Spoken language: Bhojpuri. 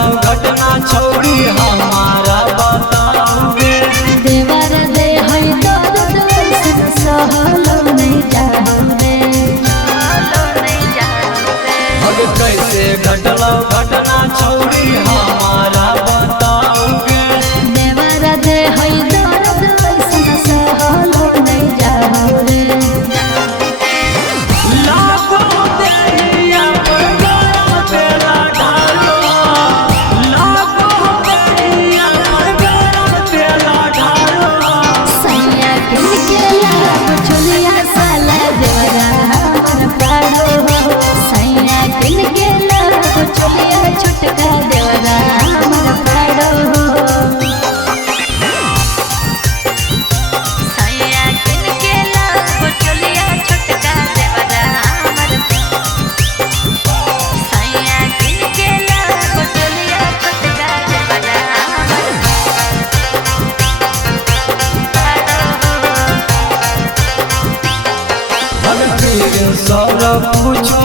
घटलो घटना छोड़ी हमारा बताओगे। देवर दे है दर्द ऐसन सहलो नहीं जाओगे। अब कैसे घटलो घटना छोड़ी हमारा बताओगे। देवर दे है दर्द ऐसन सहलो नहीं जाओगे। छुटका देवरा हमर पाड़ो सैया किन के लाभ चलिया छुटका देवरा हमर सैया किन के लाभ चलिया छुटका देवरा हमर सर पूछो